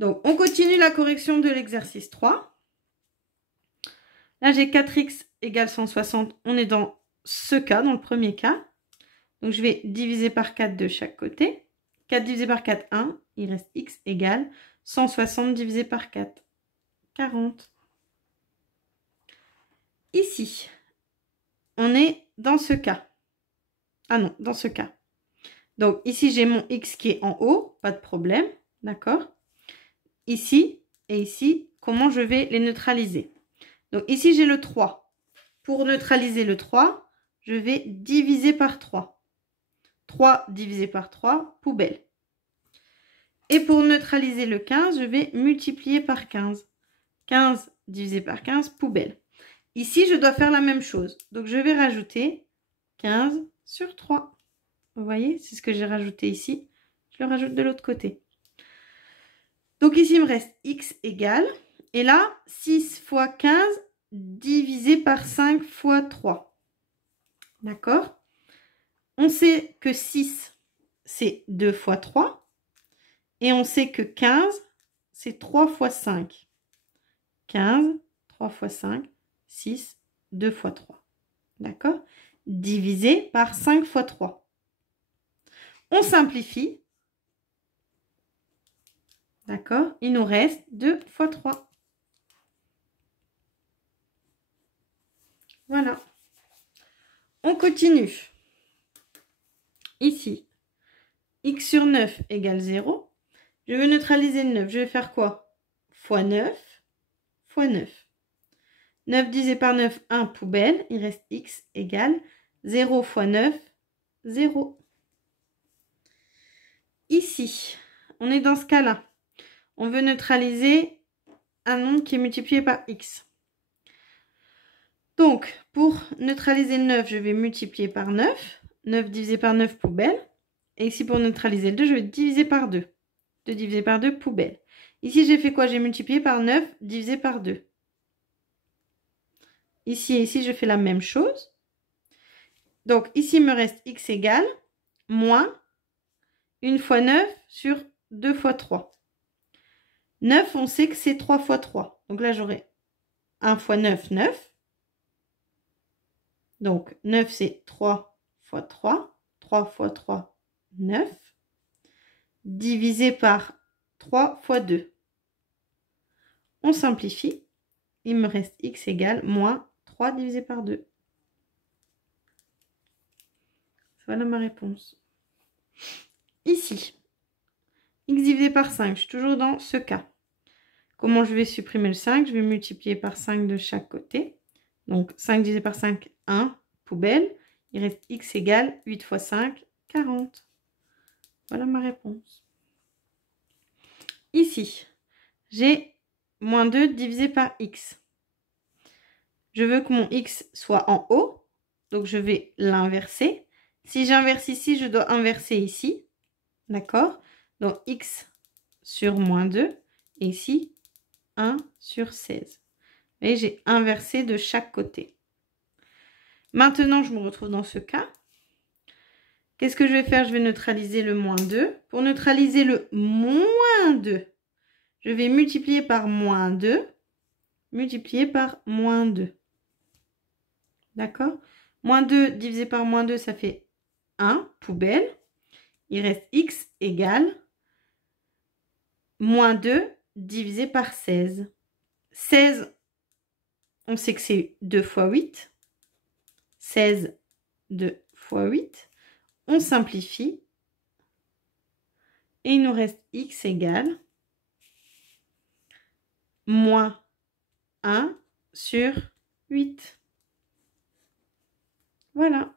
Donc, on continue la correction de l'exercice 3. Là, j'ai 4x égale 160. On est dans ce cas, dans le premier cas. Donc, je vais diviser par 4 de chaque côté. 4 divisé par 4, 1. Il reste x égale 160 divisé par 4, 40. Ici, on est dans ce cas. Ah non, dans ce cas. Donc, ici, j'ai mon x qui est en haut. Pas de problème. D'accord? Ici et ici, comment je vais les neutraliser? Donc, ici, j'ai le 3. Pour neutraliser le 3, je vais diviser par 3. 3 divisé par 3, poubelle. Et pour neutraliser le 15, je vais multiplier par 15. 15 divisé par 15, poubelle. Ici, je dois faire la même chose. Donc, je vais rajouter 15 sur 3. Vous voyez, c'est ce que j'ai rajouté ici. Je le rajoute de l'autre côté. Donc, ici, il me reste x égale. Et là, 6 fois 15 divisé par 5 fois 3. D'accord? On sait que 6, c'est 2 fois 3. Et on sait que 15, c'est 3 fois 5. 15, 3 fois 5, 6, 2 fois 3. D'accord? Divisé par 5 fois 3. On simplifie. D'accord? Il nous reste 2 fois 3. Voilà. On continue. Ici, x sur 9 égale 0. Je veux neutraliser le 9. Je vais faire quoi? Fois 9 fois 9. 9 divisé par 9, 1, poubelle. Il reste x égale 0 fois 9, 0. Ici, on est dans ce cas-là. On veut neutraliser un nombre qui est multiplié par x. Donc, pour neutraliser le 9, je vais multiplier par 9. 9 divisé par 9, poubelle. Et ici, pour neutraliser le 2, je vais diviser par 2. 2 divisé par 2, poubelle. Ici, j'ai fait quoi? J'ai multiplié par 9 divisé par 2. Ici et ici, je fais la même chose. Donc, ici, il me reste x égale moins 1 fois 9 sur 2 fois 3. 9, on sait que c'est 3 fois 3. Donc là, j'aurai 1 fois 9, 9. Donc, 9, c'est 3 fois 3. 3 fois 3, 9. Divisé par 3 fois 2. On simplifie. Il me reste x égale moins 3 divisé par 2. Voilà ma réponse. Ici, x divisé par 5, je suis toujours dans ce cas. Comment je vais supprimer le 5? Je vais multiplier par 5 de chaque côté. Donc 5 divisé par 5, 1, poubelle. Il reste x égale 8 fois 5, 40. Voilà ma réponse. Ici, j'ai moins 2 divisé par x. Je veux que mon x soit en haut, donc je vais l'inverser. Si j'inverse ici, je dois inverser ici. D'accord? Donc x sur moins 2, et ici, 1 sur 16. Et j'ai inversé de chaque côté. Maintenant, je me retrouve dans ce cas. Qu'est-ce que je vais faire? Je vais neutraliser le moins 2. Pour neutraliser le moins 2, je vais multiplier par moins 2, multiplier par moins 2. D'accord? Moins 2 divisé par moins 2, ça fait 1, poubelle. Il reste x égale moins 2 divisé par 16. 16, on sait que c'est 2 fois 8. 16, 2 fois 8. On simplifie. Et il nous reste x égale moins 1 sur 8. Voilà.